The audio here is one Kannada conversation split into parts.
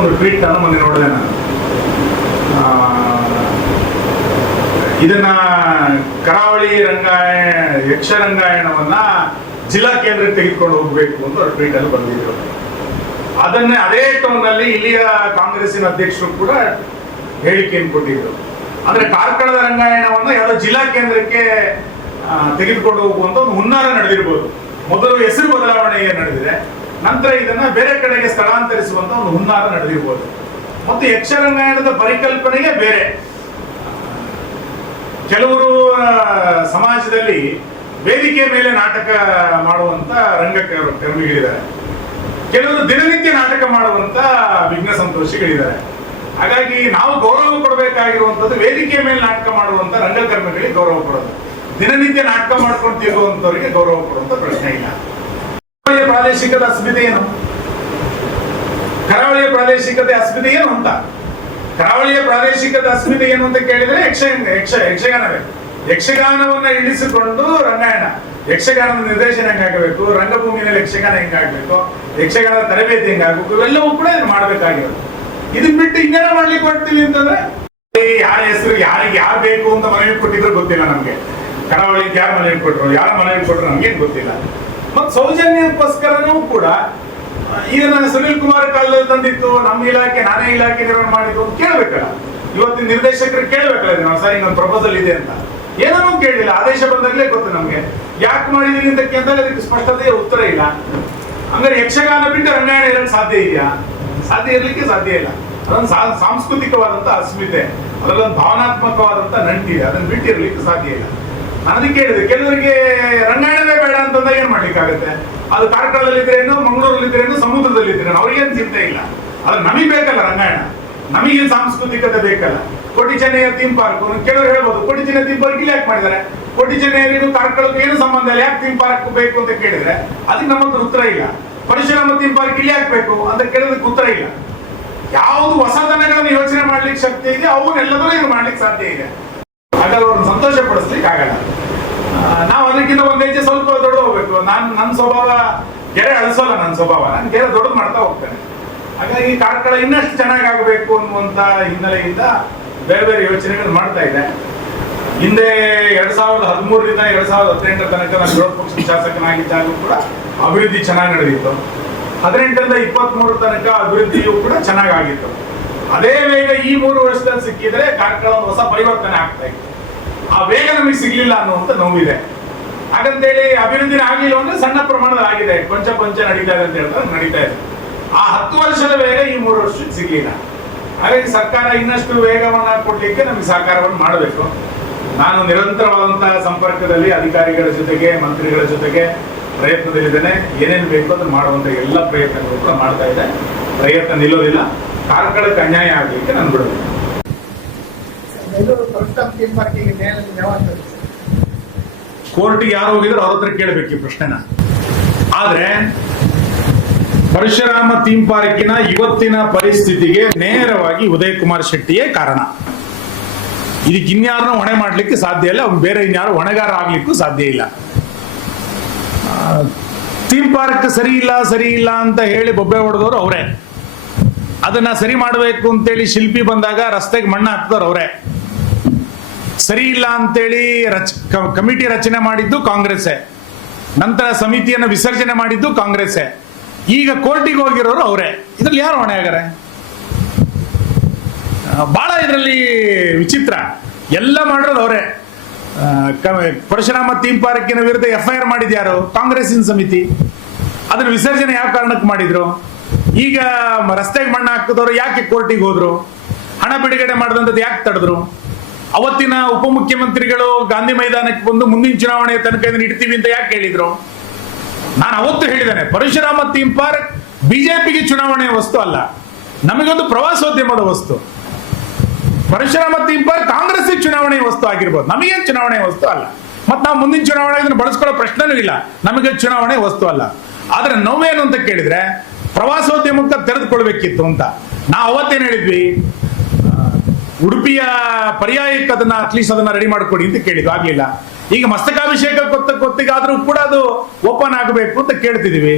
ಒಂದು ಟ್ವೀಟ್ ಅನ್ನು ಮೊನ್ನೆ ನೋಡಿದೆ ನಾನು. ಇದನ್ನ ಕರಾವಳಿ ಯಕ್ಷರಂಗಾಯಣವನ್ನ ಜಿಲ್ಲಾ ಕೇಂದ್ರಕ್ಕೆ ತೆಗೆದುಕೊಂಡು ಹೋಗ್ಬೇಕು ಅಂತ ಅವ್ರ ಟ್ವೀಟ್ ಅಲ್ಲಿ ಬಂದಿದ್ರು. ಅದನ್ನೇ ಅದೇ ಟೋನ್ ನಲ್ಲಿ ಇಲ್ಲಿಯ ಕಾಂಗ್ರೆಸ್ಸಿನ ಅಧ್ಯಕ್ಷರು ಕೂಡ ಹೇಳಿಕೆಯನ್ನು ಕೊಟ್ಟಿದ್ರು. ಅಂದ್ರೆ ಕಾರ್ಕಳದ ರಂಗಾಯಣವನ್ನ ಯಾವುದೋ ಜಿಲ್ಲಾ ಕೇಂದ್ರಕ್ಕೆ ತೆಗೆದುಕೊಂಡು ಹೋಗುವಂತ ಒಂದು ಹುನ್ನಾರ ನಡೆದಿರ್ಬೋದು. ಮೊದಲು ಹೆಸರು ಬದಲಾವಣೆ ನಡೆದಿದೆ, ನಂತರ ಇದನ್ನ ಬೇರೆ ಕಡೆಗೆ ಸ್ಥಳಾಂತರಿಸುವಂತ ಒಂದು ಹುನ್ನಾರ ನಡೆದಿರ್ಬೋದು. ಮತ್ತು ಯಕ್ಷರಂಗಾಯಣದ ಪರಿಕಲ್ಪನೆಯೇ ಬೇರೆ. ಕೆಲವರು ಸಮಾಜದಲ್ಲಿ ವೇದಿಕೆ ಮೇಲೆ ನಾಟಕ ಮಾಡುವಂತ ರಂಗಕರ್ಮಿಗಳಿದ್ದಾರೆ, ಕೆಲವರು ದಿನನಿತ್ಯ ನಾಟಕ ಮಾಡುವಂತ ವಿಘ್ನ ಸಂತೋಷಿಗಳಿದ್ದಾರೆ. ಹಾಗಾಗಿ ನಾವು ಗೌರವ ಕೊಡಬೇಕಾಗಿರುವಂತದ್ದು ವೇದಿಕೆ ಮೇಲೆ ನಾಟಕ ಮಾಡುವಂತ ರಂಗಕರ್ಮಿಗಳಿಗೆ ಗೌರವ ಕೊಡೋದು, ದಿನನಿತ್ಯ ನಾಟಕ ಮಾಡ್ಕೊಂಡು ತಿರುಗುವಂತವರಿಗೆ ಗೌರವ ಕೊಡುವಂತ ಪ್ರಶ್ನೆ ಇಲ್ಲ. ಕರಾವಳಿಯ ಪ್ರಾದೇಶಿಕದ ಅಸ್ಮಿತೆ ಏನು? ಕರಾವಳಿಯ ಪ್ರಾದೇಶಿಕತೆ ಅಸ್ಮಿತೆ ಏನು ಅಂತ, ಕರಾವಳಿಯ ಪ್ರಾದೇಶಿಕದ ಅಸ್ಮಿತೆ ಏನು ಅಂತ ಕೇಳಿದ್ರೆ ಯಕ್ಷಗಾನವೇ. ಯಕ್ಷಗಾನವನ್ನ ಇಳಿಸಿಕೊಂಡು ರಂಗಾಯಣ, ಯಕ್ಷಗಾನದ ನಿರ್ದೇಶನ ಹೆಂಗಾಗಬೇಕು, ರಂಗಭೂಮಿನಲ್ಲಿ ಯಕ್ಷಗಾನ ಹೆಂಗಾಗಬೇಕು, ಯಕ್ಷಗಾನದ ತರಬೇತಿ ಹೆಂಗಾಗಬೇಕು, ಇವೆಲ್ಲವೂ ಕೂಡ ಇದನ್ನ ಮಾಡಬೇಕಾಗಿರೋದು. ಇದನ್ನ ಬಿಟ್ಟು ಇನ್ನೇನ ಮಾಡ್ಲಿಕ್ಕೆ ಹೊರಡ್ತೀವಿ ಅಂತಂದ್ರೆ ಯಾರ ಹೆಸರು ಯಾರಿಗೆ ಯಾರು ಬೇಕು ಅಂತ ಮನವಿ ಕೊಟ್ಟಿದ್ರು ಗೊತ್ತಿಲ್ಲ ನಮ್ಗೆ. ಕರಾವಳಿಗೆ ಯಾರು ಮನವಿ ಕೊಟ್ಟರು, ಯಾರ ಮನವಿ ಕೊಟ್ಟರು ನಮ್ಗೇನ್ ಗೊತ್ತಿಲ್ಲ. ಮತ್ ಸೌಜನ್ಯಕ್ಕೋಸ್ಕರನೂ ಕೂಡ ಈಗ ನಾನು ಸುನಿಲ್ ಕುಮಾರ್ ಕಾಲದಲ್ಲಿ ತಂದಿತ್ತು, ನಮ್ಮ ಇಲಾಖೆ ನಾನೇ ಇಲಾಖೆ ನಿರ್ವಹಣೆ ಮಾಡಿದ್ದು ಅಂತ ಕೇಳ್ಬೇಕಲ್ಲ. ಇವತ್ತಿನ ನಿರ್ದೇಶಕರು ಕೇಳ್ಬೇಕಲ್ಲ, ನಾವು ಸರ್ ಇನ್ನೊಂದು ಪ್ರಪೋಸಲ್ ಇದೆ ಅಂತ. ಏನನ್ನೂ ಕೇಳಿಲ್ಲ, ಆದೇಶ ಬಂದಾಗಲೇ ಗೊತ್ತು ನಮ್ಗೆ ಯಾಕೆ ಮಾಡಿದೀನಿ ಅಂತ ಕೇಳಿದಾಗ ಅದಕ್ಕೆ ಸ್ಪಷ್ಟತೆಯ ಉತ್ತರ ಇಲ್ಲ. ಅಂದ್ರೆ ಯಕ್ಷಗಾನ ಬಿಟ್ಟು ರಂಗಾಯಣ ಇರಕ್ಕೆ ಸಾಧ್ಯ ಇದೆಯಾ? ಸಾಧ್ಯ ಇರ್ಲಿಕ್ಕೆ ಸಾಧ್ಯ ಇಲ್ಲ. ಅದೊಂದು ಸಾಂಸ್ಕೃತಿಕವಾದಂತ ಅಸ್ಮಿತೆ, ಅದರಲ್ಲೊಂದು ಭಾವನಾತ್ಮಕವಾದಂತ ನಂಟಿದೆ, ಅದನ್ನ ಬಿಟ್ಟಿರ್ಲಿಕ್ಕೆ ಸಾಧ್ಯ ಇಲ್ಲ. ನಾನು ಅದಕ್ಕೆ ಹೇಳಿದೆ, ಕೆಲವರಿಗೆ ರಂಗಾಯಣವೇ ಬೇಡ ಅಂತಂದಾಗ ಏನ್ ಮಾಡ್ಲಿಕ್ಕಾಗತ್ತೆ? ಅದು ಕಾರ್ಕಳದಲ್ಲಿದ್ರೇನು, ಮಂಗಳೂರಲ್ಲಿದ್ರೇನು, ಸಮುದ್ರದಲ್ಲಿದ್ರೇನು, ಅವ್ರಿಗೇನು ಚಿಂತೆ ಇಲ್ಲ. ಆದ್ರೆ ನಮಗ್ ಬೇಕಲ್ಲ ರಂಗಾಯಣ, ನಮಗೆ ಸಾಂಸ್ಕೃತಿಕತೆ ಬೇಕಲ್ಲ. ಕೋಟಿ ಚೆನ್ನೈಯ ಥೀಮ್ ಪಾರ್ಕ್, ಕೆಲವರು ಹೇಳ್ಬೋದು ಕೋಟಿ ಚೆನ್ನೈ ಥೀಮ್ ಪಾರ್ಕ್ ಇಲ್ಲಿ ಯಾಕೆ ಮಾಡಿದ್ದಾರೆ, ಕೋಟಿ ಚೆನ್ನೈಯಲ್ಲಿ ಕಾರ್ಕಳಕ್ಕೆ ಏನು ಸಂಬಂಧ ಇಲ್ಲ, ಯಾಕೆ ಥೀಮ್ ಪಾರ್ಕ್ ಬೇಕು ಅಂತ ಕೇಳಿದ್ರೆ ಅದಕ್ಕೆ ನಮ್ಮ ಹತ್ರ ಉತ್ತರ ಇಲ್ಲ. ಪರಶುರಾಮ ಥೀಮ್ ಪಾರ್ಕ್ ಇಲ್ಲಿ ಯಾಕೆ ಬೇಕು ಅಂತ ಕೇಳೋದಕ್ಕೆ ಉತ್ತರ ಇಲ್ಲ. ಯಾವುದು ಹೊಸತನಗಳನ್ನು ಯೋಚನೆ ಮಾಡ್ಲಿಕ್ಕೆ ಶಕ್ತಿ ಇದೆ ಅವನ್ನೆಲ್ಲದೂ ಇದು ಮಾಡ್ಲಿಕ್ಕೆ ಸಾಧ್ಯ ಇದೆ. ಹಾಗಾದ್ರೆ ಅವ್ರನ್ನ ಸಂತೋಷ ಪಡಿಸ್ಲಿಕ್ಕೆ ಆಗಲ್ಲ. ನಾವು ಅದಕ್ಕಿಂತ ಒಂದ್ ಹೆಜ್ಜೆ ಸ್ವಲ್ಪ ದೊಡ್ಡ ಹೋಗ್ಬೇಕು. ನನ್ನ ಸ್ವಭಾವ ಗೆರೆ ಅಳಿಸೋಲ್ಲ, ನನ್ನ ಸ್ವಭಾವ ನಾನು ಗೆರೆ ದೊಡ್ಡದು ಮಾಡ್ತಾ ಹೋಗ್ತೇನೆ. ಹಾಗಾಗಿ ಕಾರ್ಕಳ ಇನ್ನಷ್ಟು ಚೆನ್ನಾಗಿ ಆಗಬೇಕು ಅನ್ನುವಂತ ಹಿನ್ನೆಲೆಯಿಂದ ಬೇರೆ ಬೇರೆ ಯೋಚನೆಗಳು ಮಾಡ್ತಾ ಇದೆ. ಹಿಂದೆ 2013ರಿಂದ 2018 ತನಕ ನಾನು ವಿರೋಧ ಪಕ್ಷದ ಶಾಸಕನಾಗಿದ್ದಾಗಲೂ ಕೂಡ ಅಭಿವೃದ್ಧಿ ಚೆನ್ನಾಗಿ ನಡೆದಿತ್ತು. 18ರಿಂದ 23 ತನಕ ಅಭಿವೃದ್ಧಿಯೂ ಕೂಡ ಚೆನ್ನಾಗಿತ್ತು. ಅದೇ ವೇಗ ಈ 3 ವರ್ಷದಲ್ಲಿ ಸಿಕ್ಕಿದ್ರೆ ಕಾರ್ಕಳ ಹೊಸ ಪರಿವರ್ತನೆ ಆಗ್ತಾ ಇತ್ತು. ಆ ವೇಗ ನಮಗೆ ಸಿಗ್ಲಿಲ್ಲ ಅನ್ನುವಂತ ನೋವಿದೆ. ಹಾಗಂತೇಳಿ ಅಭಿವೃದ್ಧಿನ ಆಗ್ಲಿಲ್ಲ ಅಂದ್ರೆ ಸಣ್ಣ ಪ್ರಮಾಣದಲ್ಲಿ ಆಗಿದೆ, ಕೊಂಚ ನಡೀತಾ ಇದೆ ಅಂತ ಹೇಳ್ತಾರೆ, ನಡೀತಾ ಇದೆ. ಆ 10 ವರ್ಷದ ವೇಗ ಈ 3 ವರ್ಷಕ್ಕೆ ಸಿಗ್ಲಿಲ್ಲ. ಹಾಗಾಗಿ ಸರ್ಕಾರ ಇನ್ನಷ್ಟು ವೇಗವನ್ನ ಕೊಡ್ಲಿಕ್ಕೆ ನಮಗೆ ಸಹಕಾರವನ್ನು ಮಾಡಬೇಕು. ನಾನು ನಿರಂತರವಾದಂತಹ ಸಂಪರ್ಕದಲ್ಲಿ ಅಧಿಕಾರಿಗಳ ಜೊತೆಗೆ, ಮಂತ್ರಿಗಳ ಜೊತೆಗೆ ಪ್ರಯತ್ನದಲ್ಲಿದ್ದೇನೆ. ಏನೇನು ಬೇಕು ಅದನ್ನು ಮಾಡುವಂತ ಎಲ್ಲ ಪ್ರಯತ್ನಗಳು ಕೂಡ ಮಾಡ್ತಾ ಇದೆ. ಪ್ರಯತ್ನ ನಿಲ್ಲೋದಿಲ್ಲ. ಕಾರ್ಕಳಕ್ಕೆ ಅನ್ಯಾಯ ಆಗ್ಲಿಕ್ಕೆ ನಾನು ಬಿಡೋದಿಲ್ಲ. ಕೋರ್ಟ್ಗೆ ಯಾರು ಹೋಗಿದ್ರು ಅವ್ರ ಹತ್ರ ಕೇಳಬೇಕು ಈ ಪ್ರಶ್ನೆನ. ಆದ್ರೆ ಪರಶುರಾಮ ಥೀಮ್ ಪಾರ್ಕಿನ ಇವತ್ತಿನ ಪರಿಸ್ಥಿತಿಗೆ ನೇರವಾಗಿ ಉದಯ್ ಕುಮಾರ್ ಶೆಟ್ಟಿಯೇ ಕಾರಣ. ಇದಕ್ಕೆ ಇನ್ಯಾರನ್ನೂ ಹೊಣೆ ಮಾಡ್ಲಿಕ್ಕೆ ಸಾಧ್ಯ ಇಲ್ಲ, ಬೇರೆ ಇನ್ಯಾರು ಹೊಣೆಗಾರ ಆಗ್ಲಿಕ್ಕೂ ಸಾಧ್ಯ ಇಲ್ಲ. ಥೀಮ್ ಪಾರ್ಕ್ ಸರಿ ಇಲ್ಲ ಅಂತ ಹೇಳಿ ಬೊಬ್ಬೆ ಹೊಡೆದವರು ಅವರೇ. ಅದನ್ನ ಸರಿ ಮಾಡಬೇಕು ಅಂತೇಳಿ ಶಿಲ್ಪಿ ಬಂದಾಗ ರಸ್ತೆಗೆ ಮಣ್ಣು ಹಾಕ್ದವ್ರು ಅವರೇ. ಸರಿ ಇಲ್ಲ ಅಂತೇಳಿ ಕಮಿಟಿ ರಚನೆ ಮಾಡಿದ್ದು ಕಾಂಗ್ರೆಸ್ಸೇ, ನಂತರ ಸಮಿತಿಯನ್ನು ವಿಸರ್ಜನೆ ಮಾಡಿದ್ದು ಕಾಂಗ್ರೆಸ್ಸೇ, ಈಗ ಕೋರ್ಟಿಗೆ ಹೋಗಿರೋರು ಅವರೇ. ಇದ್ರಲ್ಲಿ ಯಾರು ಹೊಣೆ ಆಗ್ಯಾರೆ? ಬಹಳ ಇದರಲ್ಲಿ ವಿಚಿತ್ರ. ಎಲ್ಲ ಮಾಡಿರೋದು ಅವರೇ. ಪರಶುರಾಮ ಥೀಮ್ ಪಾರ್ಕಿನ ವಿರುದ್ಧ FIR ಮಾಡಿದ್ಯಾರು? ಕಾಂಗ್ರೆಸ್ಸಿನ ಸಮಿತಿ. ಅದನ್ನ ವಿಸರ್ಜನೆ ಯಾವ ಕಾರಣಕ್ಕೆ ಮಾಡಿದ್ರು? ಈಗ ರಸ್ತೆಗೆ ಮಣ್ಣು ಹಾಕಿದವರು ಯಾಕೆ ಕೋರ್ಟಿಗೆ ಹೋದ್ರು? ಹಣ ಬಿಡುಗಡೆ ಮಾಡಿದಂಥದ್ದು ಯಾಕೆ ತಡೆದ್ರು? ಅವತ್ತಿನ ಉಪಮುಖ್ಯಮಂತ್ರಿಗಳು ಗಾಂಧಿ ಮೈದಾನಕ್ಕೆ ಬಂದು ಮುಂದಿನ ಚುನಾವಣೆ ತನಕ ಇದನ್ನ ಇಡ್ತೀವಿ ಅಂತ ಯಾಕೆ ಹೇಳಿದ್ರು? ನಾನು ಅವತ್ತು ಹೇಳಿದ್ದೇನೆ, ಪರಶುರಾಮ ಥೀಮ್ ಪಾರ್ಕ್ ಬಿಜೆಪಿಗೆ ಚುನಾವಣೆಯ ವಸ್ತು ಅಲ್ಲ, ನಮಗೊಂದು ಪ್ರವಾಸೋದ್ಯಮದ ವಸ್ತು. ಪರಶುರಾಮ ಥೀಮ್ ಪಾರ್ಕ್ ಕಾಂಗ್ರೆಸ್ ಚುನಾವಣೆಯ ವಸ್ತು ಆಗಿರ್ಬೋದು, ನಮಗೇನು ಚುನಾವಣೆಯ ವಸ್ತು ಅಲ್ಲ. ಮತ್ತೆ ನಾವು ಮುಂದಿನ ಚುನಾವಣೆ ಇದನ್ನು ಬಳಸ್ಕೊಳ್ಳೋ ಪ್ರಶ್ನೆನೂ ಇಲ್ಲ, ನಮಗೆ ಚುನಾವಣೆ ವಸ್ತು ಅಲ್ಲ. ಆದ್ರೆ ನೋವೇನು ಅಂತ ಕೇಳಿದ್ರೆ ಪ್ರವಾಸೋದ್ಯಮಕ್ಕೆ ತೆರೆದುಕೊಳ್ಬೇಕಿತ್ತು ಅಂತ ನಾವು ಅವತ್ತೇನು ಹೇಳಿದ್ವಿ, ಉಡುಪಿಯ ಪರ್ಯಾಯಕ್ಕೆ ಅದನ್ನ ಅಟ್ಲೀಸ್ಟ್ ಅದನ್ನ ರೆಡಿ ಮಾಡ್ಕೊಡಿ ಅಂತ ಕೇಳಿದ್ವಿ, ಆಗ್ಲಿಲ್ಲ. ಈಗ ಮಸ್ತಕಾಭಿಷೇಕ ಗೊತ್ತಿಗಾದ್ರೂ ಕೂಡ ಅದು ಓಪನ್ ಆಗಬೇಕು ಅಂತ ಕೇಳ್ತಿದೀವಿ.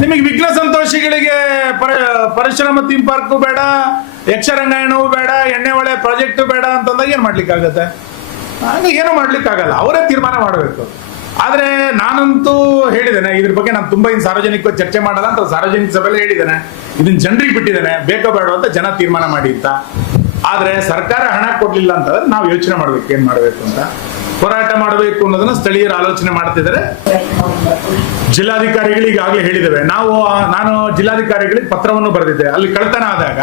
ನಿಮಗೆ ವಿಘ್ನ ಸಂತೋಷಿಗಳಿಗೆ ಪರಿಶ್ರಮ ಥೀಮ್ ಪಾರ್ಕು ಬೇಡ, ಯಕ್ಷರಂಗಾಯಣವೂ ಬೇಡ, ಎಣ್ಣೆ ಹೊಳೆ ಪ್ರಾಜೆಕ್ಟ್ ಬೇಡ ಅಂತಂದಾಗ ಏನ್ ಮಾಡ್ಲಿಕ್ಕಾಗತ್ತೆ? ಹಾಗೆ ಏನು ಮಾಡ್ಲಿಕ್ಕಾಗಲ್ಲ, ಅವರೇ ತೀರ್ಮಾನ ಮಾಡಬೇಕು. ಆದ್ರೆ ನಾನಂತೂ ಹೇಳಿದ್ದೇನೆ, ಇದ್ರ ಬಗ್ಗೆ ನಾನು ತುಂಬಾ ಸಾರ್ವಜನಿಕ ಚರ್ಚೆ ಮಾಡಲ್ಲ ಅಂತ ಸಾರ್ವಜನಿಕ ಸಭೆಯಲ್ಲಿ ಹೇಳಿದ್ದೇನೆ. ಇದನ್ನ ಜನರಿಗೆ ಬಿಟ್ಟಿದ್ದೇನೆ, ಬೇಕೋ ಬೇಡ ಅಂತ ಜನ ತೀರ್ಮಾನ ಮಾಡಿ ಅಂತ. ಆದ್ರೆ ಸರ್ಕಾರ ಹಣ ಕೊಡ್ಲಿಲ್ಲ ಅಂತಂದ್ರೆ ನಾವು ಯೋಚನೆ ಮಾಡ್ಬೇಕು ಏನ್ ಮಾಡ್ಬೇಕು ಅಂತ. ಹೋರಾಟ ಮಾಡಬೇಕು ಅನ್ನೋದನ್ನ ಸ್ಥಳೀಯರು ಆಲೋಚನೆ ಮಾಡ್ತಿದ್ದಾರೆ. ಜಿಲ್ಲಾಧಿಕಾರಿಗಳು ಈಗಾಗಲೇ ಹೇಳಿದ್ದೇವೆ. ನಾನು ಜಿಲ್ಲಾಧಿಕಾರಿಗಳಿಗೆ ಪತ್ರವನ್ನು ಬರೆದಿದ್ದೆ. ಅಲ್ಲಿ ಕಳ್ತನ ಆದಾಗ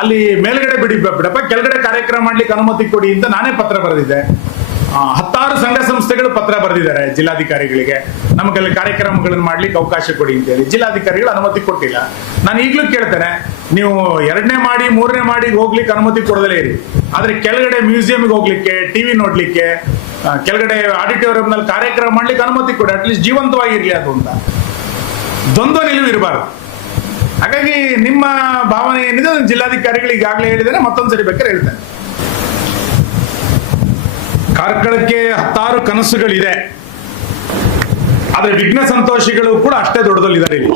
ಅಲ್ಲಿ ಮೇಲ್ಗಡೆ ಬಿಡಪ್ಪ, ಕೆಳಗಡೆ ಕಾರ್ಯಕ್ರಮ ಮಾಡ್ಲಿಕ್ಕೆ ಅನುಮತಿ ಕೊಡಿ ಅಂತ ನಾನೇ ಪತ್ರ ಬರೆದಿದ್ದೆ. 10 ಸಂಘ ಸಂಸ್ಥೆಗಳು ಪತ್ರ ಬರೆದಿದ್ದಾರೆ ಜಿಲ್ಲಾಧಿಕಾರಿಗಳಿಗೆ, ನಮಗಲ್ಲಿ ಕಾರ್ಯಕ್ರಮಗಳನ್ನು ಮಾಡ್ಲಿಕ್ಕೆ ಅವಕಾಶ ಕೊಡಿ ಅಂತೇಳಿ. ಜಿಲ್ಲಾಧಿಕಾರಿಗಳು ಅನುಮತಿ ಕೊಟ್ಟಿಲ್ಲ. ನಾನು ಈಗಲೂ ಕೇಳ್ತೇನೆ, ನೀವು 2ನೇ ಮಾಡಿ 3ನೇ ಮಾಡಿ ಹೋಗ್ಲಿಕ್ಕೆ ಅನುಮತಿ ಕೊಡದಲೇ ಇರಿ, ಆದ್ರೆ ಕೆಳಗಡೆ ಮ್ಯೂಸಿಯಂಗೆ ಹೋಗ್ಲಿಕ್ಕೆ, ಟಿವಿ ನೋಡ್ಲಿಕ್ಕೆ, ಕೆಳಗಡೆ ಆಡಿಟೋರಿಯಂ ನಲ್ಲಿ ಕಾರ್ಯಕ್ರಮ ಮಾಡ್ಲಿಕ್ಕೆ ಅನುಮತಿ ಕೊಡಿ. ಅಟ್ಲೀಸ್ಟ್ ಜೀವಂತವಾಗಿರ್ಲಿ ಅದು ಅಂತ ದ್ವಂದ್ವ ನಿಲುವು ಇರಬಾರ್ದು. ಹಾಗಾಗಿ ನಿಮ್ಮ ಭಾವನೆ ಏನಿದೆ ಅದನ್ನು ಜಿಲ್ಲಾಧಿಕಾರಿಗಳು ಈಗಾಗಲೇ ಹೇಳಿದ್ದೇನೆ, ಮತ್ತೊಂದ್ಸರಿ ಬೇಕಾದ್ರೆ ಹೇಳ್ತೇನೆ. ಕಾರ್ಕಳಕ್ಕೆ 10 ಕನಸುಗಳಿದೆ, ಆದ್ರೆ ವಿಘ್ನ ಸಂತೋಷಿಗಳು ಕೂಡ ಅಷ್ಟೇ ದೊಡ್ಡದಲ್ಲಿದ್ದಾರೆ. ಇಲ್ಲಿ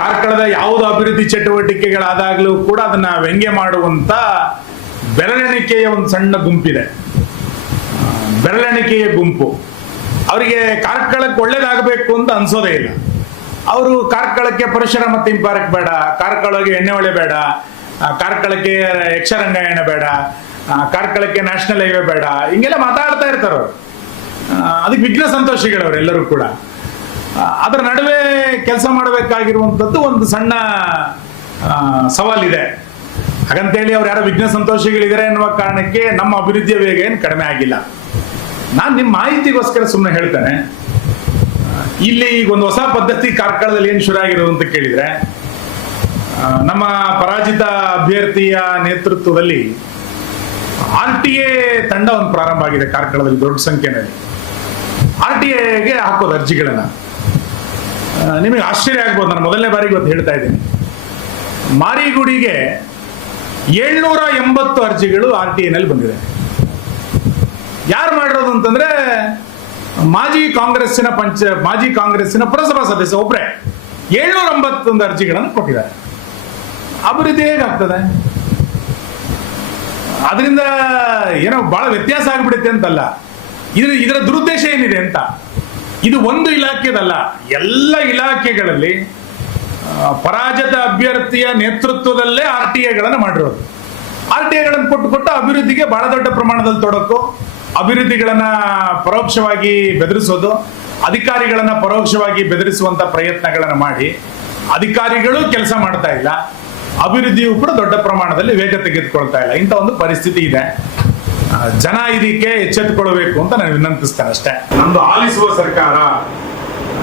ಕಾರ್ಕಳದ ಯಾವುದೋ ಅಭಿವೃದ್ಧಿ ಚಟುವಟಿಕೆಗಳಾದಾಗ್ಲೂ ಕೂಡ ಅದನ್ನ ವ್ಯಂಗ್ಯ ಮಾಡುವಂತ ಬೆರಳೆಣಿಕೆಯ ಒಂದು ಸಣ್ಣ ಗುಂಪಿದೆ, ಬೆರಳೆಣಿಕೆಯ ಗುಂಪು. ಅವರಿಗೆ ಕಾರ್ಕಳಕ್ಕೆ ಒಳ್ಳೇದಾಗಬೇಕು ಅಂತ ಅನ್ಸೋದೇ ಇಲ್ಲ. ಅವರು ಕಾರ್ಕಳಕ್ಕೆ ಪರಿಶ್ರಮ ಥೀಮ್ ಪಾರ್ಕ್ ಬೇಡ, ಕಾರ್ಕಳಕ್ಕೆ ಎಣ್ಣೆ ಹೊಳೆ ಬೇಡ, ಕಾರ್ಕಳಕ್ಕೆ ಯಕ್ಷರಂಗಾಯಣ ಬೇಡ, ಕಾರ್ಕಳಕ್ಕೆ ನ್ಯಾಷನಲ್ ಹೈವೇ ಬೇಡ, ಹಿಂಗೆಲ್ಲ ಮಾತಾಡ್ತಾ ಇರ್ತಾರ. ಅದಕ್ಕೆ ವಿಘ್ನ ಸಂತೋಷಿಗಳವರೆಲ್ಲರೂ ಕೂಡ. ಅದರ ನಡುವೆ ಕೆಲಸ ಮಾಡಬೇಕಾಗಿರುವಂಥದ್ದು ಒಂದು ಸಣ್ಣ ಸವಾಲಿದೆ. ಹಾಗಂತೇಳಿ ಅವ್ರು ಯಾರೋ ವಿಘ್ನ ಸಂತೋಷಿಗಳಿದ್ದಾರೆ ಎನ್ನುವ ಕಾರಣಕ್ಕೆ ನಮ್ಮ ಅಭಿವೃದ್ಧಿಯ ವೇಗ ಏನು ಕಡಿಮೆ ಆಗಿಲ್ಲ. ನಾನು ನಿಮ್ಮ ಮಾಹಿತಿಗೋಸ್ಕರ ಸುಮ್ಮನೆ ಹೇಳ್ತೇನೆ. ಇಲ್ಲಿ ಈಗ ಒಂದು ಹೊಸ ಪದ್ಧತಿ ಕಾರ್ಕಳದಲ್ಲಿ ಏನು ಶುರು ಆಗಿರೋದು ಅಂತ ಕೇಳಿದ್ರೆ, ನಮ್ಮ ಪರಾಜಿತ ಅಭ್ಯರ್ಥಿಯ ನೇತೃತ್ವದಲ್ಲಿ RTA ತಂಡ ಒಂದು ಪ್ರಾರಂಭ ಆಗಿದೆ ಕಾರ್ಕಳದಲ್ಲಿ ದೊಡ್ಡ ಸಂಖ್ಯೆಯಲ್ಲಿ. RTAಗೆ ಹಾಕೋದು ಅರ್ಜಿಗಳನ್ನ. ನಿಮಗೆ ಆಶ್ಚರ್ಯ ಆಗ್ಬೋದು, ನಾನು ಮೊದಲನೇ ಬಾರಿಗೆ ಇವತ್ತು ಹೇಳ್ತಾ ಇದ್ದೀನಿ, ಮಾರಿಗುಡಿಗೆ 780 ಅರ್ಜಿಗಳು RTA ನಲ್ಲಿ ಬಂದಿದೆ. ಯಾರು ಮಾಡಿರೋದು ಅಂತಂದ್ರೆ ಮಾಜಿ ಕಾಂಗ್ರೆಸ್ಸಿನ ಪುರಸಭಾ ಸದಸ್ಯ ಒಬ್ರೆ 781 ಅರ್ಜಿಗಳನ್ನು ಕೊಟ್ಟಿದ್ದಾರೆ. ಅಭಿವೃದ್ಧಿ ಹೇಗಾಗ್ತದೆ? ಅದರಿಂದ ಏನೋ ಬಹಳ ವ್ಯತ್ಯಾಸ ಆಗ್ಬಿಡುತ್ತೆ ಅಂತಲ್ಲ, ಇದರ ದುರುದ್ದೇಶ ಏನಿದೆ ಅಂತ. ಇದು ಒಂದು ಇಲಾಖೆದಲ್ಲ, ಎಲ್ಲ ಇಲಾಖೆಗಳಲ್ಲಿ ಪರಾಜಿತ ಅಭ್ಯರ್ಥಿಯ ನೇತೃತ್ವದಲ್ಲೇ RTAಗಳನ್ನು ಮಾಡಿರೋದು. RTAಗಳನ್ನು ಕೊಟ್ಟು ಅಭಿವೃದ್ಧಿಗೆ ಬಹಳ ದೊಡ್ಡ ಪ್ರಮಾಣದಲ್ಲಿ ತೊಡಕು, ಅಭಿವೃದ್ಧಿಗಳನ್ನ ಪರೋಕ್ಷವಾಗಿ ಬೆದರಿಸೋದು, ಅಧಿಕಾರಿಗಳನ್ನ ಪರೋಕ್ಷವಾಗಿ ಬೆದರಿಸುವಂತ ಪ್ರಯತ್ನಗಳನ್ನ ಮಾಡಿ ಅಧಿಕಾರಿಗಳು ಕೆಲಸ ಮಾಡ್ತಾ ಇಲ್ಲ, ಅಭಿವೃದ್ಧಿಯು ಕೂಡ ದೊಡ್ಡ ಪ್ರಮಾಣದಲ್ಲಿ ವೇಗ ತೆಗೆದುಕೊಳ್ತಾ ಇಲ್ಲ. ಇಂಥ ಒಂದು ಪರಿಸ್ಥಿತಿ ಇದೆ. ಜನ ಇದಕ್ಕೆ ಎಚ್ಚೆತ್ತುಕೊಳ್ಬೇಕು ಅಂತ ನಾನು ವಿನಂತಿಸ್ತೇನೆ ಅಷ್ಟೇ. ನಮ್ದು ಆಲಿಸುವ ಸರ್ಕಾರ,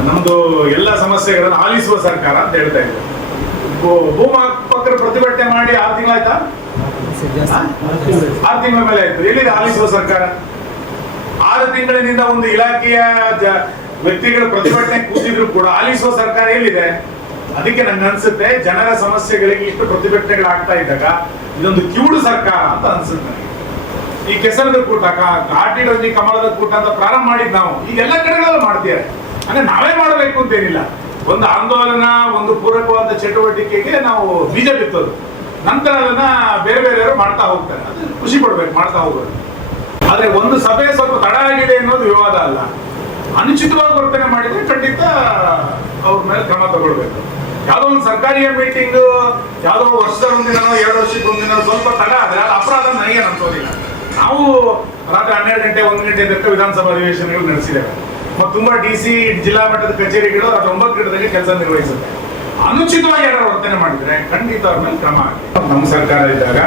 ನಮ್ದು ಎಲ್ಲ ಸಮಸ್ಯೆಗಳನ್ನು ಆಲಿಸುವ ಸರ್ಕಾರ ಅಂತ ಹೇಳ್ತಾ ಇದ್ರು. ಭೂಮಾಪಕರು ಪ್ರತಿಭಟನೆ ಮಾಡಿ 6 ತಿಂಗಳಾಯ್ತಾ? 6 ತಿಂಗಳ ಮೇಲೆ ಆಯ್ತು. ಎಲ್ಲಿದೆ ಆಲಿಸುವ ಸರ್ಕಾರ? 6 ತಿಂಗಳಿನಿಂದ ಒಂದು ಇಲಾಖೆಯ ವ್ಯಕ್ತಿಗಳು ಪ್ರತಿಭಟನೆ ಕೂತಿದ್ರು ಕೂಡ ಆಲಿಸುವ ಸರ್ಕಾರ ಎಲ್ಲಿದೆ? ಅದಕ್ಕೆ ನನ್ಗೆ ಅನ್ಸುತ್ತೆ, ಜನರ ಸಮಸ್ಯೆಗಳಿಗೆ ಇಷ್ಟು ಪ್ರತಿಭಟನೆಗಳಾಗ್ತಾ ಇದ್ದಾಗ ಇದೊಂದು ಕಿವುಡು ಸರ್ಕಾರ ಅಂತ ಅನ್ಸುತ್ತೆ ನನಗೆ. ಈ ಕೆಸರದ ಕೂಟ, ಘಾಟಿ ರಂಜಿ ಕಮಲದ ಕೂಟ ಅಂತ ಪ್ರಾರಂಭ ಮಾಡಿದ್ ನಾವು, ಈಗ ಎಲ್ಲ ಕಡೆಗಳಲ್ಲೂ ಮಾಡ್ತೀವಿ. ಅಂದ್ರೆ ನಾವೇ ಮಾಡಬೇಕು ಅಂತೇನಿಲ್ಲ. ಒಂದು ಆಂದೋಲನ, ಒಂದು ಪೂರಕವಾದ ಚಟುವಟಿಕೆಗೆ ನಾವು ಬೀಜ ಬಿತ್ತೋದು, ನಂತರ ಅದನ್ನ ಬೇರೆ ಬೇರೆಯವರು ಮಾಡ್ತಾ ಹೋಗ್ತಾರೆ. ಅದು ಖುಷಿ ಪಡ್ಬೇಕು, ಮಾಡ್ತಾ ಹೋಗೋದು. ಆದ್ರೆ ಒಂದು ಸಭೆ ಸ್ವಲ್ಪ ತಡ ಆಗಿದೆ ಅನ್ನೋದು ವಿವಾದ ಅಲ್ಲ. ಅನುಚಿತವಾಗಿ ವರ್ತನೆ ಮಾಡಿದ್ರೆ ಖಂಡಿತ ಅವ್ರ ಮೇಲೆ ಕ್ರಮ ತಗೊಳ್ಬೇಕು. ಯಾವ್ದೋ ಒಂದು ಸರ್ಕಾರಿ ಮೀಟಿಂಗ್, ಯಾವ್ದೋ ವರ್ಷದ ಒಂದಿನೋ 2 ವರ್ಷಕ್ಕೆ ಒಂದಿನ ಸ್ವಲ್ಪ ತಡ ಆದ್ರೆ ಅದು ಅಪರಾಧ ನನಗೆ ಅನ್ಸೋದಿಲ್ಲ. ನಾವು ರಾತ್ರಿ 12 ಗಂಟೆ 1 ಗಂಟೆ ತನಕ ವಿಧಾನಸಭಾ ಅಧಿವೇಶನಗಳು ನಡೆಸಿದ್ದೇವೆ. ಮತ್ತು ತುಂಬಾ DC ಜಿಲ್ಲಾ ಮಟ್ಟದ ಕಚೇರಿಗಳು ರಾತ್ರಿ 9 ಗಂಟೆಗೆ ಕೆಲಸ ನಿರ್ವಹಿಸುತ್ತೆ. ಅನುಚಿತವಾಗಿ ಯಾರು ವರ್ತನೆ ಮಾಡಿದ್ರೆ ಖಂಡಿತ ಅವ್ರ ಮೇಲೆ ಕ್ರಮ ಆಗುತ್ತೆ. ನಮ್ಮ ಸರ್ಕಾರ ಇದ್ದಾಗ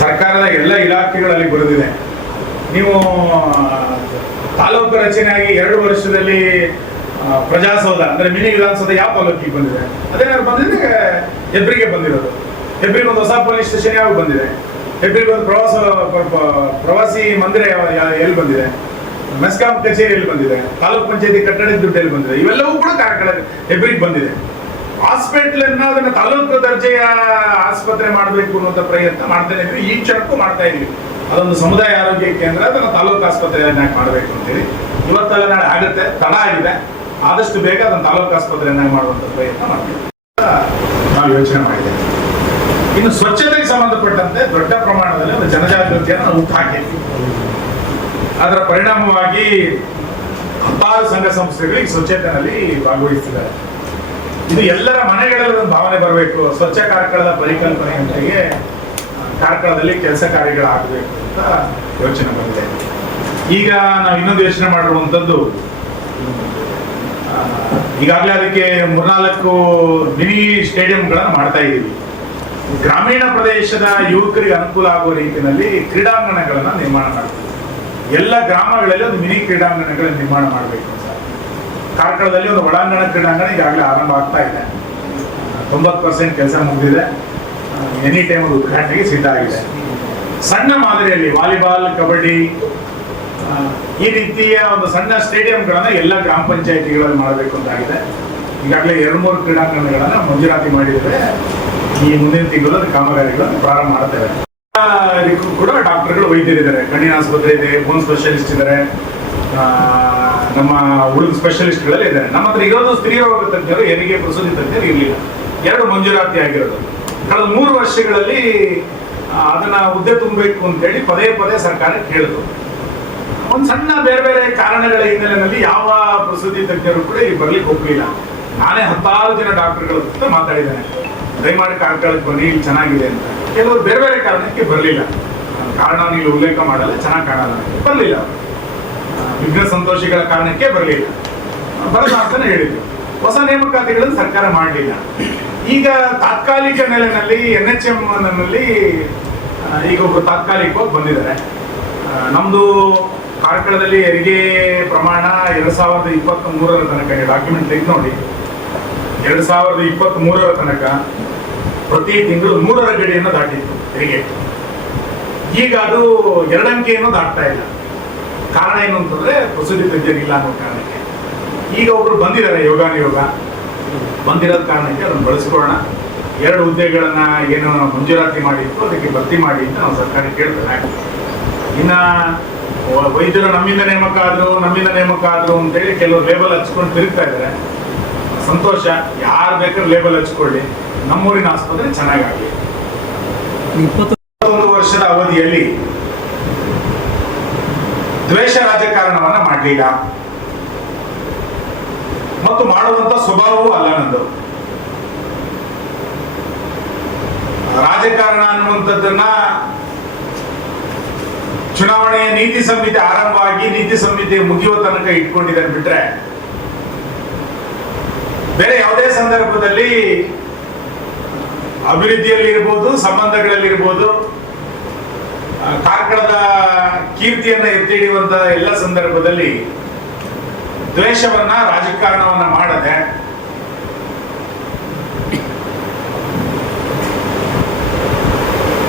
ಸರ್ಕಾರದ ಎಲ್ಲ ಇಲಾಖೆಗಳಲ್ಲಿ ಬರೆದಿದೆ. ನೀವು ತಾಲೂಕು ರಚನೆಯಾಗಿ 2 ವರ್ಷದಲ್ಲಿ ಪ್ರಜಾಸೌಧ ಅಂದ್ರೆ ಮಿನಿ ವಿಧಾನಸೌಧ ಯಾವ ತಾಲೂಕಿಗೆ ಬಂದಿದೆ? ಅದೇನಾದ್ರು ಬಂದಿದೆ ಹೆಬ್ರಿಗೆ ಬಂದಿರೋದು. ಹೆಬ್ರಿಗೆ ಒಂದು ಹೊಸ ಪೊಲೀಸ್ ಸ್ಟೇಷನ್ ಯಾವ ಬಂದಿದೆ? ಹೆಬ್ರಿಗೆ ಒಂದು ಪ್ರವಾಸಿ ಮಂದಿರ ಎಲ್ಲಿ ಬಂದಿದೆ? ಮೆಸ್ಕಾಂ ಕಚೇರಿ ಎಲ್ಲಿ ಬಂದಿದೆ? ತಾಲೂಕ್ ಪಂಚಾಯತಿ ಕಟ್ಟಡದ ದುಡ್ಡು ಎಲ್ಲಿ ಬಂದಿದೆ? ಇವೆಲ್ಲವೂ ಕೂಡ ಕಾರ್ಕಳ ಹೆಬ್ರಿಗೆ ಬಂದಿದೆ. ಹಾಸ್ಪಿಟಲ್ ಅನ್ನ ಅದನ್ನ ತಾಲೂಕು ದರ್ಜೆಯ ಆಸ್ಪತ್ರೆ ಮಾಡಬೇಕು ಅನ್ನುವಂತ ಪ್ರಯತ್ನ ಮಾಡ್ತಾನೆ ಇದ್ವಿ, ಈ ಕ್ಷಣಕ್ಕೂ ಮಾಡ್ತಾ ಇದೀವಿ. ಅದೊಂದು ಸಮುದಾಯ ಆರೋಗ್ಯ ಕೇಂದ್ರ, ಅದನ್ನ ತಾಲೂಕು ಆಸ್ಪತ್ರೆ ಮಾಡಬೇಕು ಅಂತೇಳಿ ಇವತ್ತೆಲ್ಲ ನಾಳೆ ಆಗುತ್ತೆ. ತಡ ಆಗಿದೆ, ಆದಷ್ಟು ಬೇಗ ಅದನ್ನು ತಾಲೂಕು ಆಸ್ಪತ್ರೆಯನ್ನಾಗಿ ಮಾಡುವಂತ ಪ್ರಯತ್ನ ಮಾಡ್ತೀವಿ ನಾವು ಯೋಚನೆ ಮಾಡಿದ್ದೇವೆ. ಇನ್ನು ಸ್ವಚ್ಛತೆಗೆ ಸಂಬಂಧಪಟ್ಟಂತೆ ದೊಡ್ಡ ಪ್ರಮಾಣದಲ್ಲಿ ಒಂದು ಜನಜಾಗೃತಿಯನ್ನು ನಾವು ಹಾಕಿದ್ವಿ. ಅದರ ಪರಿಣಾಮವಾಗಿ ಹತ್ತಾರು ಸಂಘ ಸಂಸ್ಥೆಗಳಿಗೆ ಸ್ವಚ್ಛತೆಯಲ್ಲಿ ಭಾಗವಹಿಸಿದ್ದಾರೆ. ಇದು ಎಲ್ಲರ ಮನೆಗಳಲ್ಲಿ ಒಂದು ಭಾವನೆ ಬರಬೇಕು, ಸ್ವಚ್ಛ ಕಾರ್ಕಳದ ಪರಿಕಲ್ಪನೆಯೊಂದಿಗೆ ಕಾರ್ಕಳದಲ್ಲಿ ಕೆಲಸ ಕಾರ್ಯಗಳಾಗಬೇಕು ಅಂತ ಯೋಚನೆ ಬಂದಿದೆ. ಈಗ ನಾವು ಇನ್ನೊಂದು ಯೋಚನೆ ಮಾಡಿರುವಂಥದ್ದು, ಈಗಾಗಲೇ ಅದಕ್ಕೆ 3-4 ಮಿನಿ ಸ್ಟೇಡಿಯಂಗಳನ್ನು ಮಾಡ್ತಾ ಇದ್ದೀವಿ. ಗ್ರಾಮೀಣ ಪ್ರದೇಶದ ಯುವಕರಿಗೆ ಅನುಕೂಲ ಆಗುವ ರೀತಿಯಲ್ಲಿ ಕ್ರೀಡಾಂಗಣಗಳನ್ನ ನಿರ್ಮಾಣ ಮಾಡ್ತೀವಿ. ಎಲ್ಲ ಗ್ರಾಮಗಳಲ್ಲಿ ಒಂದು ಮಿನಿ ಕ್ರೀಡಾಂಗಣಗಳನ್ನು ನಿರ್ಮಾಣ ಮಾಡಬೇಕು ಸರ್. ಕಾರ್ಕಳದಲ್ಲಿ ಒಂದು ಒಳಾಂಗಣ ಕ್ರೀಡಾಂಗಣ ಈಗಾಗಲೇ ಆರಂಭ ಆಗ್ತಾ ಇದೆ. 90% ಕೆಲಸ ಮುಗಿದಿದೆ. ಎನಿ ಟೈಮ್ ಒಂದು ಉದ್ಘಾಟನೆಗೆ ಸಿದ್ಧ ಆಗಿದೆ. ಸಣ್ಣ ಮಾದರಿಯಲ್ಲಿ ವಾಲಿಬಾಲ್, ಕಬಡ್ಡಿ ಈ ರೀತಿಯ ಒಂದು ಸಣ್ಣ ಸ್ಟೇಡಿಯಂಗಳನ್ನ ಎಲ್ಲ ಗ್ರಾಮ ಪಂಚಾಯಿತಿಗಳಲ್ಲಿ ಮಾಡಬೇಕು ಅಂತಾಗಿದೆ. ಈಗಾಗಲೇ 2-3 ಕ್ರೀಡಾಂಗಣಗಳನ್ನ ಮಂಜೂರಾತಿ ಮಾಡಿದ್ದೇವೆ. ಈ ಮುಂದಿನ ತಿಂಗಳು ಕಾಮಗಾರಿಗಳನ್ನು ಪ್ರಾರಂಭ ಮಾಡ್ತೇವೆ. ಕೂಡ ಡಾಕ್ಟರ್ಗಳು, ವೈದ್ಯರಿದ್ದಾರೆ. ಕಣ್ಣಿನ ಆಸ್ಪತ್ರೆ ಇದೆ, ಬೋನ್ ಸ್ಪೆಷಲಿಸ್ಟ್ ಇದ್ದಾರೆ, ನಮ್ಮ ಉಳಿದ ಸ್ಪೆಷಲಿಸ್ಟ್ಗಳಲ್ಲಿ ಇದ್ದಾರೆ. ನಮ್ಮ ಹತ್ರ ಇರೋದು ಸ್ತ್ರೀರೋಗ ತಜ್ಞರು, ಹೆರಿಗೆ ಪ್ರಸೂತಿ ತಜ್ಞರು ಇರಲಿಲ್ಲ. 2 ಮಂಜೂರಾತಿ ಆಗಿರೋದು. ಕಳೆದ 3 ವರ್ಷಗಳಲ್ಲಿ ಅದನ್ನ ಹುದ್ದೆ ತುಂಬಬೇಕು ಅಂತೇಳಿ ಪದೇ ಪದೇ ಸರ್ಕಾರಕ್ಕೆ ಹೇಳಿದ್ರು. ಒಂದು ಸಣ್ಣ ಬೇರೆ ಬೇರೆ ಕಾರಣಗಳ ಹಿನ್ನೆಲೆಯಲ್ಲಿ ಯಾವ ಪ್ರಸೂತಿ ತಜ್ಞರು ಕೂಡ ಇಲ್ಲಿ ಬರ್ಲಿಕ್ಕೆ ಹೋಗ್ಲಿಲ್ಲ. ನಾನೇ 10 ಜನ ಡಾಕ್ಟರ್ಗಳ ಜೊತೆ ಮಾತಾಡಿದ್ದೇನೆ, ದಯಮಾಡಿ ಕಾರ್ಕಳಕ್ಕೆ ಬನ್ನಿ, ಇಲ್ಲಿ ಚೆನ್ನಾಗಿದೆ ಅಂತ. ಕೆಲವರು ಬೇರೆ ಬೇರೆ ಕಾರಣಕ್ಕೆ ಬರಲಿಲ್ಲ. ಕಾರಣ ನೀವು ಉಲ್ಲೇಖ ಮಾಡಲ್ಲ, ಚೆನ್ನಾಗಿ ಕಾಣಲ್ಲ, ಬರಲಿಲ್ಲ. ವಿಘ್ನ ಸಂತೋಷಿಗಳ ಕಾರಣಕ್ಕೆ ಬರಲಿಲ್ಲ, ಬರಲ್ಲ ಅಂತಾನೆ ಹೇಳಿದ್ರು. ಹೊಸ ನೇಮಕಾತಿಗಳನ್ನು ಸರ್ಕಾರ ಮಾಡಲಿಲ್ಲ. ಈಗ ತಾತ್ಕಾಲಿಕ ನೆಲೆಯಲ್ಲಿ NHM ನಲ್ಲಿ ಈಗ ಒಬ್ರು ತಾತ್ಕಾಲಿಕವಾಗಿ ಬಂದಿದ್ದಾರೆ. ನಮ್ದು ಕಾರ್ಕಳದಲ್ಲಿ ಹೆರಿಗೆ ಪ್ರಮಾಣ 2023 ತನಕ ಡಾಕ್ಯುಮೆಂಟ್ ತೆಗೆದು ನೋಡಿ, 2023 ತನಕ ಪ್ರತಿ ತಿಂಗಳು 100ರ ಗಡಿಯನ್ನು ದಾಟಿತ್ತು ಹೆರಿಗೆ. ಈಗ ಅದು 2 ಅಂಕೆಯನ್ನು ದಾಟ್ತಾ ಇಲ್ಲ. ಕಾರಣ ಏನು ಅಂತಂದ್ರೆ ಪ್ರಸೂತಿ ತಜ್ಞರಿಲ್ಲ ಅನ್ನೋ ಕಾರಣಕ್ಕೆ. ಈಗ ಒಬ್ರು ಬಂದಿದ್ದಾರೆ, ಯೋಗಾನುಯೋಗ ಬಂದಿರೋದ ಕಾರಣಕ್ಕೆ ಅದನ್ನು ಬಳಸ್ಕೊಳ್ಳೋಣ. 2 ಹುದ್ದೆಗಳನ್ನ ಏನು ಮಂಜೂರಾತಿ ಮಾಡಿತ್ತು ಅದಕ್ಕೆ ಭರ್ತಿ ಮಾಡಿ ಅಂತ ನಾವು ಸರ್ಕಾರಕ್ಕೆ ಕೇಳ್ತೇವೆ. ಇನ್ನ ವೈದ್ಯರು ನಮ್ಮಿಂದ ನೇಮಕ ಆದ್ರು ಅಂತೇಳಿ ಕೆಲವರು ಲೇಬಲ್ ಹಚ್ಕೊಂಡು ತಿರುಗ್ತಾ ಇದ್ದಾರೆ. ಸಂತೋಷ, ಯಾರು ಬೇಕಾದ್ರೂ ಲೇಬಲ್ ಹಚ್ಕೊಳ್ಳಿ, ನಮ್ಮೂರಿನ ಆಸ್ಪತ್ರೆ ಚೆನ್ನಾಗಾಗಲಿ. 21 ವರ್ಷದ ಅವಧಿಯಲ್ಲಿ ದ್ವೇಷ ರಾಜಕಾರಣವನ್ನ ಮಾಡಲಿಲ್ಲ ಮತ್ತು ಮಾಡುವಂತ ಸ್ವಭಾವವೂ ಅಲ್ಲ ನಂದು. ರಾಜಕಾರಣ ಅನ್ನುವಂಥದ್ದನ್ನ ಚುನಾವಣೆಯ ನೀತಿ ಸಂಹಿತೆ ಆರಂಭ ಆಗಿ ನೀತಿ ಸಂಹಿತೆ ಮುಗಿಯುವ ತನಕ ಇಟ್ಕೊಂಡಿದ್ದಾರೆ ಬಿಟ್ರೆ ಬೇರೆ ಯಾವುದೇ ಸಂದರ್ಭದಲ್ಲಿ ಅಭಿವೃದ್ಧಿಯಲ್ಲಿರ್ಬೋದು, ಸಂಬಂಧಗಳಲ್ಲಿರ್ಬೋದು, ಕಾರ್ಕಳದ ಕೀರ್ತಿಯನ್ನ ಎತ್ತಿ ಹಿಡಿಯುವಂತ ಎಲ್ಲ ಸಂದರ್ಭದಲ್ಲಿ ದ್ವೇಷವನ್ನ, ರಾಜಕಾರಣವನ್ನ ಮಾಡದೆ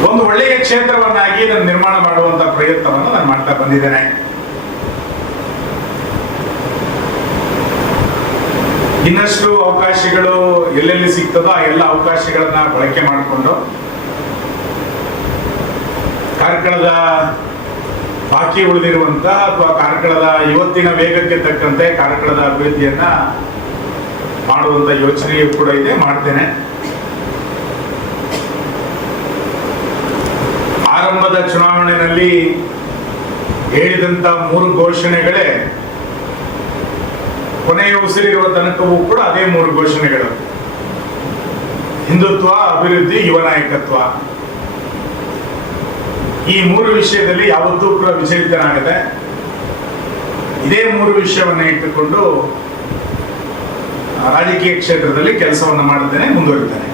ಒಂದು ಒಳ್ಳೆಯ ಕ್ಷೇತ್ರವನ್ನಾಗಿ ನಾನು ನಿರ್ಮಾಣ ಮಾಡುವಂತ ಪ್ರಯತ್ನವನ್ನು ನಾನು ಮಾಡ್ತಾ ಬಂದಿದ್ದೇನೆ. ಇನ್ನಷ್ಟು ಅವಕಾಶಗಳು ಎಲ್ಲೆಲ್ಲಿ ಸಿಗ್ತದೋ ಆ ಎಲ್ಲ ಅವಕಾಶಗಳನ್ನ ಬಳಕೆ ಮಾಡಿಕೊಂಡು ಕಾರ್ಕಳದ ಬಾಕಿ ಉಳಿದಿರುವಂತ ಅಥವಾ ಕಾರ್ಕಳದ ಇವತ್ತಿನ ವೇಗಕ್ಕೆ ತಕ್ಕಂತೆ ಕಾರ್ಕಳದ ಅಭಿವೃದ್ಧಿಯನ್ನ ಮಾಡುವಂತ ಯೋಚನೆಯೂ ಕೂಡ ಇದೆ, ಮಾಡ್ತೇನೆ. ಆರಂಭದ ಚುನಾವಣೆಯಲ್ಲಿ ಹೇಳಿದಂತ 3 ಘೋಷಣೆಗಳೇ ಕೊನೆಯ ಉಸಿರಿರುವ ತನಕವೂ ಕೂಡ ಅದೇ 3 ಘೋಷಣೆಗಳು: ಹಿಂದುತ್ವ, ಅಭಿವೃದ್ಧಿ, ಯುವ ನಾಯಕತ್ವ. ಈ 3 ವಿಷಯದಲ್ಲಿ ಯಾವತ್ತೂ ಕೂಡ ವಿಚಲಿತನಾಗದೆ ಇದೇ 3 ವಿಷಯವನ್ನ ಇಟ್ಟುಕೊಂಡು ರಾಜಕೀಯ ಕ್ಷೇತ್ರದಲ್ಲಿ ಕೆಲಸವನ್ನ ಮಾಡುತ್ತೇನೆ, ಮುಂದುವರಿತೇನೆ.